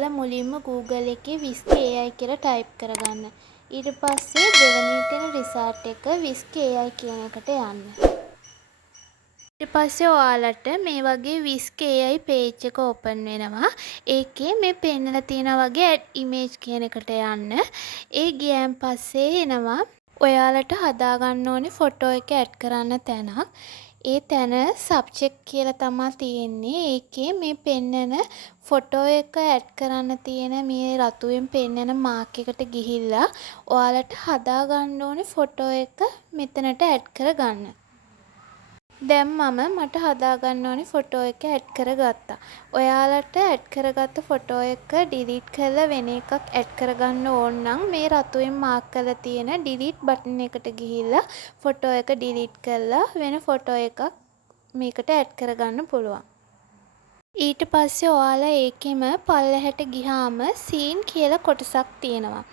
ඔයාලා මුලින්ම Google එකේ Whisk AI කියලා ටයිප් කරගන්න. ඊට පස්සේ දෙවෙනියට එන රිසල්ට් එක Whisk AI කියන එකට යන්න. ඊට පස්සේ ඔයාලට මේ වගේ Whisk AI page එක open වෙනවා. ඒකේ මේ පෙන්නලා තියෙනා වගේ add image කියන එකට යන්න. ඒ ගියන් පස්සේ එනවා ඔයාලට හදාගන්න ඕනේ ෆොටෝ එක ඇඩ් කරන්න තැනක්. ඒ තැන සබ්ජෙක්ට් කියලා තමයි තියෙන්නේ. ඒකේ මේ පෙන්නන ෆොටෝ එක ඇඩ් කරන්න තියෙන මේ රතුවෙන් පෙන්නන මාක් එකට ගිහිල්ලා ඔයාලට හදාගන්න ඕනේ ෆොටෝ එක මෙතනට ඇඩ් කරගන්න. දැන් මට හදාගන්න ඕනේ ෆොටෝ එක ඇඩ් කරගත්තා. ඔයාලට ඇඩ් කරගත්ත ෆොටෝ එක ඩිලීට් කරලා වෙන එකක් ඇඩ් කරගන්න ඕන නම් මේ රතුවෙන් මාක් කරලා තියෙන ඩිලීට් බටන් එකට ගිහිල්ලා ෆොටෝ එක ඩිලීට් කරලා වෙන ෆොටෝ එකක් මේකට ඇඩ් කරගන්න පුළුවන්. ඊට පස්සේ ඔයාලා ඒකෙම පල්ලෙහාට ගිහාම සීන් කියලා කොටසක් තියෙනවා.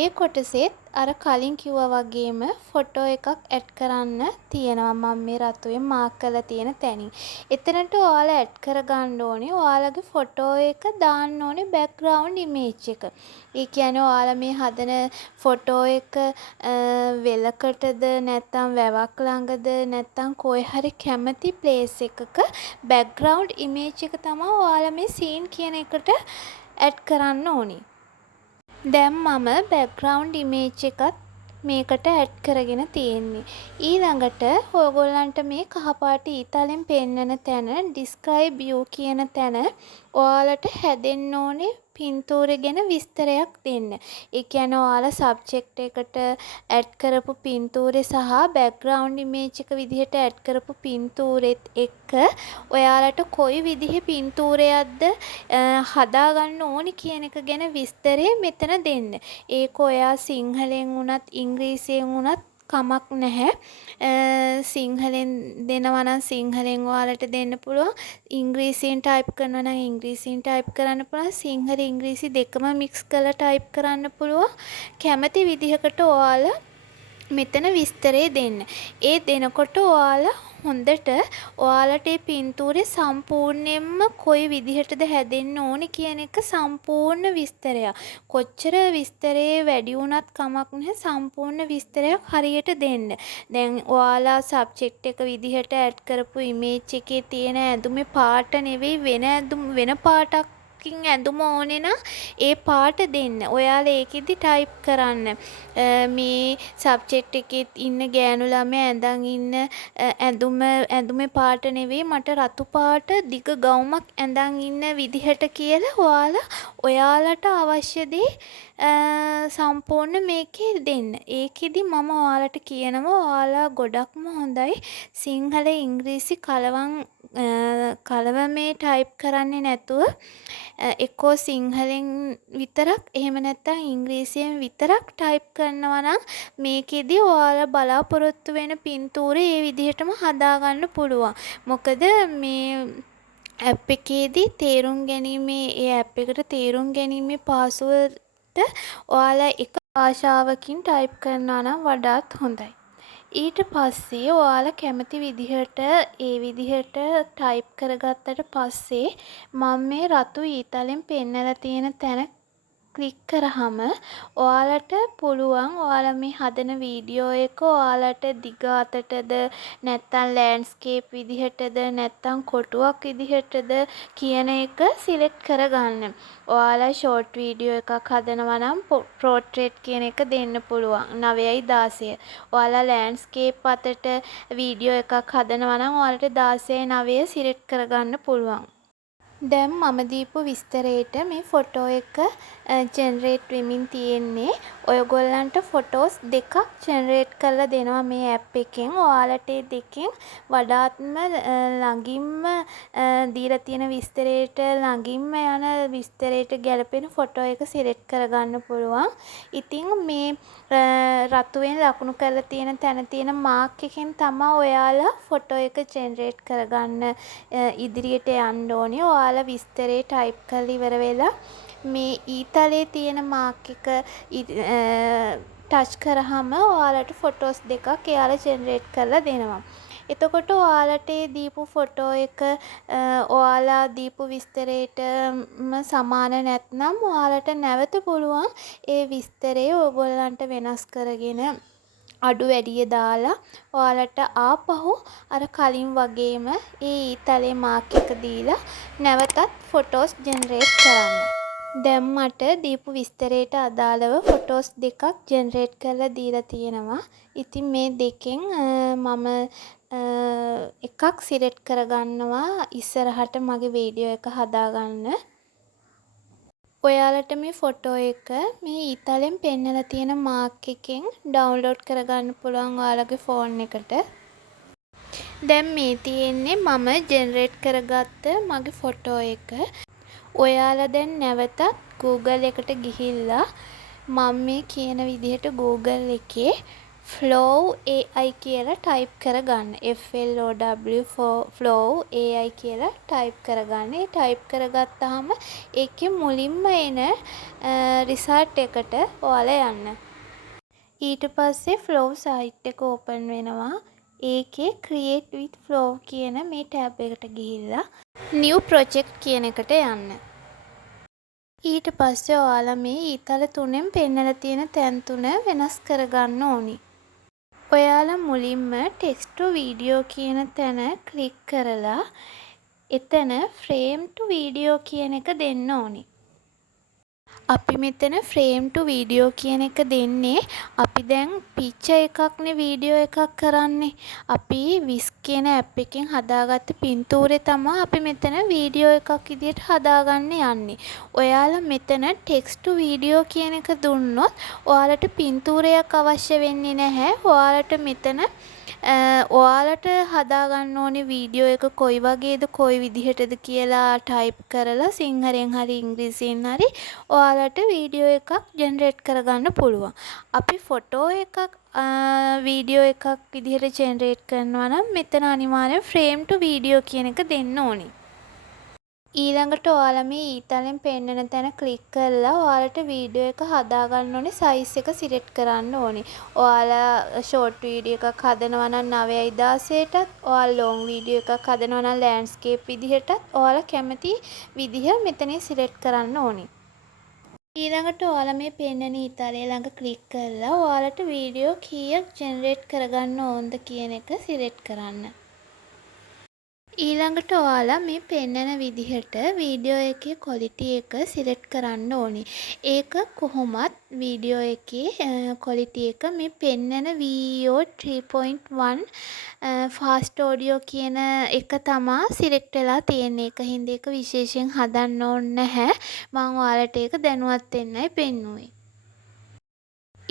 ඒ කොටසෙත් අර කලින් කිව්වා වගේම ෆොටෝ එකක් ඇඩ් කරන්න තියෙනවා මම මේ රතුවෙන් මාක් කරලා තියෙන තැනින්. එතනට ඔයාලා ඇඩ් කරගන්න ඕනේ ඔයාලගේ ෆොටෝ එක දාන්න ඕනේ බෑග්ග්‍රවුන්ඩ් ඉමේජ් එක. ඒ කියන්නේ ඔයාලා මේ හදන ෆොටෝ එක වෙලකටද නැත්නම් වැවක් ළඟද නැත්නම් කොයි හරි කැමති ප්ලේස් එකක බෑග්ග්‍රවුන්ඩ් ඉමේජ් එක තමයි ඔයාලා මේ සීන් කියන එකට ඇඩ් කරන්න ඕනේ. දැන් මම බෑග්ග්‍රවුන්ඩ් ඉමේජ් එකත් මේකට ඇඩ් කරගෙන තියෙන්නේ. ඊළඟට ඔයගොල්ලන්ට මේ කහපාට ඊතලෙන් පෙන්නන තැන describe you කියන තැන ඔයාලට හැදෙන්න ඕනේ පින්තූරය ගැන විස්තරයක් දෙන්න. ඒ කියන්නේ ඔයාලා සබ්ජෙක්ට් එකට ඇඩ් කරපු පින්තූරය සහ බෑග්ග්‍රවුන්ඩ් ඉමේජ් එක විදිහට ඇඩ් කරපු පින්තූරෙත් එක්ක ඔයාලට කොයි විදිහේ පින්තූරයක්ද හදාගන්න ඕනි කියන එක ගැන විස්තරය මෙතන දෙන්න. ඒක ඔයා සිංහලෙන් වුණත් ඉංග්‍රීසියෙන් වුණත් කමක් නැහැ. සිංහලෙන් දෙනවා නම් සිංහලෙන් ඔයාලට දෙන්න පුළුවන්. ඉංග්‍රීසියෙන් ටයිප් කරනවා නම් ඉංග්‍රීසියෙන් ටයිප් කරන්න පුළුවන්. සිංහල ඉංග්‍රීසි දෙකම මික්ස් කරලා ටයිප් කරන්න පුළුවන්. කැමති විදිහකට ඔයාලා මෙතන විස්තරය දෙන්න. ඒ දෙනකොට ඔයාලා හොඳට ඔයාලට මේ පින්තූරේ සම්පූර්ණයෙන්ම කොයි විදිහටද හැදෙන්න ඕනේ කියන එක සම්පූර්ණ විස්තරයක්. කොච්චර විස්තරේ වැඩි වුණත් කමක් නැහැ සම්පූර්ණ විස්තරයක් හරියට දෙන්න. දැන් ඔයාලා සබ්ජෙක්ට් එක විදිහට ඇඩ් කරපු ඉමේජ් එකේ තියෙන ඇඳුමේ පාට නෙවෙයි වෙන පාටක් ඇඳුම ඕනේ නම් ඒ පාට දෙන්න. ඔයාලා ඒකෙදි ටයිප් කරන්න. මේ සබ්ජෙක්ට් එකේ ඉන්න ගෑනු ළමයා ඇඳන් ඉන්න ඇඳුමේ පාට නෙවෙයි මට රතු පාට දිග ගවුමක් ඇඳන් ඉන්න විදිහට කියලා ඔයාලට අවශ්‍ය දේ සම්පූර්ණ මේකේ දෙන්න. ඒකෙදි මම ඔයාලට කියනවා ඔයාලා ගොඩක්ම හොඳයි සිංහල ඉංග්‍රීසි කලවමේ ටයිප් කරන්නේ නැතුව එක්කෝ සිංහලෙන් විතරක් එහෙම නැත්නම් ඉංග්‍රීසියෙන් විතරක් ටයිප් කරනවා නම් මේකෙදි ඔයාලා බලාපොරොත්තු වෙන පින්තූරය ඒ විදිහටම හදාගන්න පුළුවන්. මොකද මේ ඇප් එකේදී තේරුම් ගැනීමේ ඒ ඇප් එකට තේරුම් ගැනීමේ පාසුවට ඔයාලා එක භාෂාවකින් ටයිප් කරනවා නම් වඩාත් හොඳයි. ඊට පස්සේ ඔයාලා කැමති විදිහට ඒ විදිහට ටයිප් කරගත්තට පස්සේ මම මේ රතු ඊතලෙන් පෙන්නලා තියෙන තැන ක්ලික් කරාම ඔයාලට පුළුවන් ඔයාලා මේ හදන වීඩියෝ එක ඔයාලට දිග අතටද නැත්නම් ලෑන්ඩ්ස්කේප් විදිහටද නැත්නම් කොටුවක් විදිහටද කියන එක සිලෙක්ට් කරගන්න. ඔයාලා ෂෝට් වීඩියෝ එකක් හදනවා නම් පෝට්‍රේට් කියන එක දෙන්න පුළුවන් 9:16. ඔයාලා ලෑන්ඩ්ස්කේප් අතට වීඩියෝ එකක් හදනවා නම් ඔයාලට 16:9 සිලෙක්ට් කරගන්න පුළුවන්. දැන් මම දීපු විස්තරේට මේ ෆොටෝ එක ජෙනරේට් වෙමින් තියෙන්නේ. ඔයගොල්ලන්ට ෆොටෝස් දෙකක් ජෙනරේට් කරලා දෙනවා මේ ඇප් එකෙන්. ඔයාලට ඒ දෙකෙන් වඩාත්ම ළඟින්ම දීලා තියෙන විස්තරේට ළඟින්ම යන විස්තරේට ගැලපෙන ෆොටෝ එක සිලෙක්ට් කරගන්න පුළුවන්. ඉතින් මේ රතුවෙන් ලකුණු කරලා තියෙන තැන තියෙන මාක් එකෙන් තමයි ඔයාලා ෆොටෝ එක ජෙනරේට් කරගන්න ඉදිරියට යන්න ඕනේ. ඔයාලා විස්තරේ ටයිප් කරලා ඉවර වෙලා මේ ඊතලේ තියෙන මාක් එක ටච් කරාම ඔයාලට ෆොටෝස් දෙකක් එයාලා ජෙනරේට් කරලා දෙනවා. එතකොට ඔයාලට ඒ දීපු ෆොටෝ එක ඔයාලා දීපු විස්තරේටම සමාන නැත්නම් ඔයාලට නැවත පුළුවන් ඒ විස්තරය ඔයගොල්ලන්ට වෙනස් කරගෙන අඩු වැඩිය දාලා ඔයාලට ආපහු අර කලින් වගේම ඒ ඊතලේ මාක් එක දීලා නැවතත් ෆොටෝස් ජෙනරේට් කරන්න. දැන් මට දීපු විස්තරයට අදාළව ෆොටෝස් දෙකක් ජෙනරේට් කරලා දීලා තියෙනවා. ඉතින් මේ දෙකෙන් මම එකක් සිලෙක්ට් කරගන්නවා ඉස්සරහට මගේ වීඩියෝ එක හදාගන්න. ඔයාලට මේ ෆොටෝ එක මේ ඊතලෙන් පෙන්නලා තියෙන මාක් එකෙන් ඩවුන්ලෝඩ් කරගන්න පුළුවන් ඔයාලගේ ෆෝන් එකට. දැන් මේ තියෙන්නේ මම ජෙනරේට් කරගත්ත මගේ ෆොටෝ එක. ඔයාලා දැන් නැවතත් Google එකට ගිහිල්ලා මම මේ කියන විදිහට Google එකේ Flow AI කියලා ටයිප් කරගන්න. Flow AI කියලා ටයිප් කරගන්න. ඒ ටයිප් කරගත්තාම ඒකේ මුලින්ම එන රිසල්ට් එකට ඔයාලා යන්න. ඊට පස්සේ Flow site එක ඕපන් වෙනවා. ඒකේ Create with Flow කියන මේ ටැබ් එකට ගිහිල්ලා New Project කියන එකට යන්න. ඊට පස්සේ ඔයාලා මේ ඊතල තුනෙන් පෙන්නලා තියෙන තැන් තුන වෙනස් කරගන්න ඕනි. ඔයාලා මුලින්ම text to video කියන තැන ක්ලික් කරලා එතන frame to video කියන එක දෙන්න ඕනි. අපි මෙතන frame to video කියන එක දෙන්නේ අපි දැන් picture එකක්නේ වීඩියෝ එකක් කරන්නේ. අපි Whisk කියන app එකෙන් හදාගත්ත පින්තූරේ තමයි අපි මෙතන වීඩියෝ එකක් විදියට හදාගන්න යන්නේ. ඔයාලා මෙතන text to video කියන එක දුන්නොත් ඔයාලට පින්තූරයක් අවශ්‍ය වෙන්නේ නැහැ. ඔයාලට මෙතන ඔයාලට හදාගන්න ඕනේ වීඩියෝ එක කොයි වගේද කොයි විදිහටද කියලා ටයිප් කරලා සිංහලෙන් හරි ඉංග්‍රීසියෙන් හරි ඔයාලට වීඩියෝ එකක් ජෙනරේට් කරගන්න පුළුවන්. අපි ෆොටෝ එකක් වීඩියෝ එකක් විදිහට ජෙනරේට් කරනවා නම් මෙතන අනිවාර්යෙන් frame to video කියන එක දෙන්න ඕනේ. ඊළඟට ඔයාලා මේ ඊතලෙන් පෙන්නන තැන ක්ලික් කරලා ඔයාලට වීඩියෝ එක හදාගන්න ඕනේ සයිස් එක සිලෙක්ට් කරන්න ඕනේ. ඔයාලා ෂෝට් වීඩියෝ එකක් හදනවා නම් 9:16ටත්, ඔයාලා ලොන් වීඩියෝ එකක් හදනවා නම් ලෑන්ඩ්ස්කේප් විදිහටත් ඔයාලා කැමති විදිහ මෙතනින් සිලෙක්ට් කරන්න ඕනේ. ඊළඟට ඔයාලා මේ පෙන්නන ඊතලය ළඟ ක්ලික් කරලා ඔයාලට වීඩියෝ කීයක් ජෙනරේට් කරගන්න ඕනද කියන එක සිලෙක්ට් කරන්න. ඊළඟට ඔයාලා මේ පෙන්නන විදිහට වීඩියෝ එකේ quality එක සිලෙක්ට් කරන්න ඕනේ. ඒක කොහොමත් වීඩියෝ එකේ quality එක මේ පෙන්නන VEO 3.1 fast audio කියන එක තමයි සිලෙක්ට් වෙලා තියෙන්නේ. ඒක හින්දා ඒක විශේෂයෙන් හදන්න ඕනේ නැහැ. මම ඔයාලට ඒක දැනුවත් වෙන්නයි පෙන්නුවේ.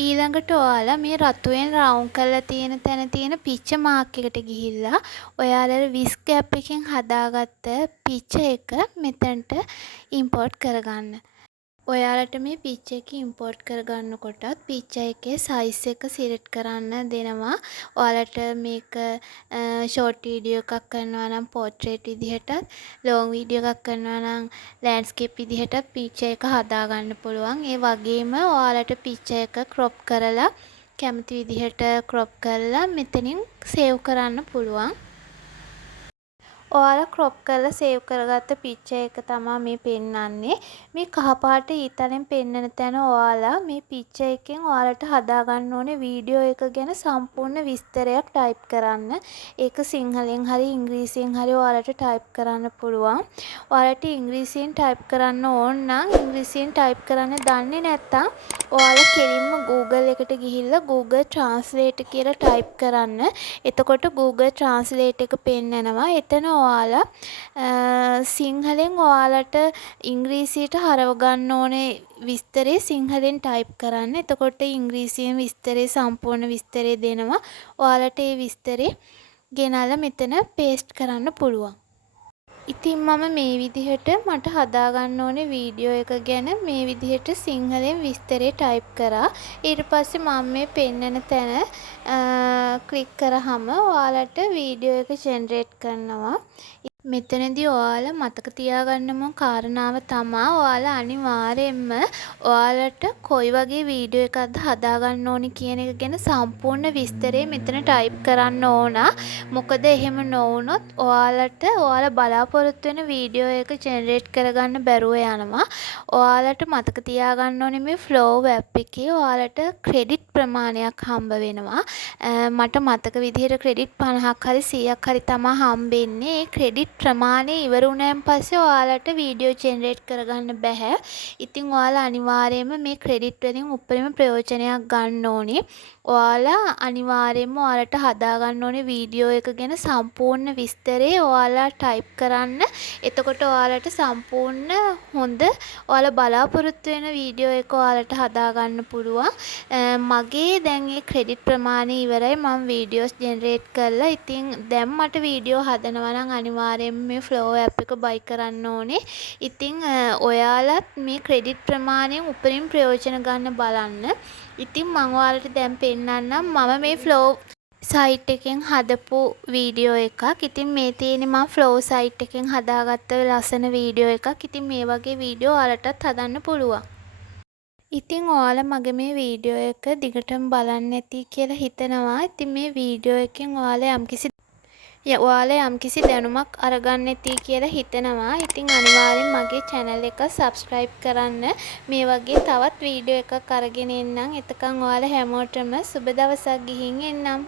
ඊළඟට ඔයාලා මේ රතුවෙන් රවුන්ඩ් කරලා තියෙන තැන තියෙන පික්චර් මාක් එකට ගිහිල්ලා ඔයාලා Whisk app එකෙන් හදාගත්ත පික්චර් එක මෙතනට ඉම්පෝට් කරගන්න. ඔයාලට මේ පික්චර් එක ඉම්පෝට් කරගන්නකොටත් පික්චර් එකේ සයිස් එක සිලෙක්ට් කරන්න දෙනවා. ඔයාලට මේක ෂෝට් වීඩියෝ එකක් කරනවා නම් පෝට්‍රේට් විදිහටත්, ලොන් වීඩියෝ එකක් කරනවා නම් ලෑන්ඩ්ස්කේප් විදිහටත් පික්චර් එක හදාගන්න පුළුවන්. ඒ වගේම ඔයාලට පික්චර් එක ක්‍රොප් කරලා කැමති විදිහට ක්‍රොප් කරලා මෙතනින් සේව් කරන්න පුළුවන්. ඔයාලා ක්‍රොප් කරලා සේව් කරගත්ත පික්චර් එක තමයි මේ පෙන්නන්නේ. මේ කහපාට ඊතලෙන් පෙන්නන තැන ඔයාලා මේ පික්චර් එකෙන් ඔයාලට හදාගන්න ඕනේ වීඩියෝ එක ගැන සම්පූර්ණ විස්තරයක් ටයිප් කරන්න. ඒක සිංහලෙන් හරි ඉංග්‍රීසියෙන් හරි ඔයාලට ටයිප් කරන්න පුළුවන්. ඔයාලට ඉංග්‍රීසියෙන් ටයිප් කරන්න ඕන නම් ඉංග්‍රීසියෙන් ටයිප් කරන්න දන්නේ නැත්නම් ඔයාලා කෙලින්ම Google එකට ගිහිල්ලා Google Translate කියලා ටයිප් කරන්න. එතකොට Google Translate එක පෙන්නනවා. එතන ඔයාලා සිංහලෙන් ඔයාලට ඉංග්‍රීසියට හරව ගන්න ඕනේ විස්තරේ සිංහලෙන් ටයිප් කරන්න. එතකොට ඉංග්‍රීසියෙන් විස්තරේ සම්පූර්ණ විස්තරේ දෙනවා. ඔයාලට ඒ විස්තරේ ගෙනල්ලා මෙතන පේස්ට් කරන්න පුළුවන්. ඉතින් මම මේ විදිහට මට හදාගන්න ඕනේ වීඩියෝ එක ගැන මේ විදිහට සිංහලෙන් විස්තරේ ටයිප් කරා. ඊට පස්සේ මම මේ පෙන්නන තැන ක්ලික් කරාම ඔයාලට වීඩියෝ එක ජෙනරේට් කරනවා. මෙතනදී ඔයාලා මතක තියාගන්න ඕන කාරණාව තමා ඔයාලා අනිවාර්යයෙන්ම ඔයාලට කොයි වගේ වීඩියෝ එකක්ද හදාගන්න ඕනි කියන එක ගැන සම්පූර්ණ විස්තරය මෙතන ටයිප් කරන්න ඕන. මොකද එහෙම නොවුනොත් ඔයාලට ඔයාලා බලාපොරොත්තු වෙන වීඩියෝ එක ජෙනරේට් කරගන්න බැරුව යනවා. ඔයාලට මතක තියාගන්න ඕනේ මේ ෆ්ලෝ ඇප් එකේ ඔයාලට ක්‍රෙඩිට් ප්‍රමාණයක් හම්බ වෙනවා. මට මතක විදිහට ක්‍රෙඩිට් 50ක් හරි 100ක් හරි තමයි හම්බෙන්නේ. ඒ ක්‍රෙඩිට් ප්‍රමාණය ඉවර වුණාන් පස්සේ ඔයාලට වීඩියෝ ජෙනරේට් කරගන්න බෑ. ඉතින් ඔයාලා අනිවාර්යයෙන්ම මේ ක්‍රෙඩිට් වලින් උපරිම ප්‍රයෝජනයක් ගන්න ඕනේ. ඔයාලා අනිවාර්යයෙන්ම ඔයාලට හදාගන්න ඕනේ වීඩියෝ එක ගැන සම්පූර්ණ විස්තරය ඔයාලා ටයිප් කරන්න. එතකොට ඔයාලට සම්පූර්ණ හොඳ ඔයාලා බලාපොරොත්තු වෙන වීඩියෝ එක ඔයාලට හදාගන්න පුළුවන්. මගේ දැන් මේ ක්‍රෙඩිට් ප්‍රමාණය ඉවරයි. මම වීඩියෝස් ජෙනරේට් කරලා ඉතින් දැන් මට වීඩියෝ හදනවා නම් අනිවාර්යයෙන්ම මේ ෆ්ලෝ ඇප් එක බයි කරන්න ඕනේ. ඉතින් ඔයාලත් මේ ක්‍රෙඩිට් ප්‍රමාණයෙන් උපරිම ප්‍රයෝජන ගන්න බලන්න. ඉතින් මම ඔයාලට දැන් පෙන්නන්නම් මම මේ ෆ්ලෝ සයිට් එකෙන් හදපු වීඩියෝ එකක්. ඉතින් මේ තියෙන්නේ මම ෆ්ලෝ සයිට් එකෙන් හදාගත්ත ලස්සන වීඩියෝ එකක්. ඉතින් මේ වගේ වීඩියෝ ඔයාලටත් හදන්න පුළුවන්. ඉතින් ඔයාලා මගේ මේ වීඩියෝ එක දිගටම බලන්න ඇති කියලා හිතනවා. ඉතින් මේ වීඩියෝ එකෙන් ඔයාලා යම්කිසි දැනුමක් අරගන්න ඇති කියලා හිතනවා. ඉතින් අනිවාර්යෙන් මගේ channel එක subscribe කරන්න. මේ වගේ තවත් වීඩියෝ එකක් අරගෙන එන්නම්. එතකන් ඔයාලා හැමෝටම සුබ දවසක් ගිහින් එන්නම්.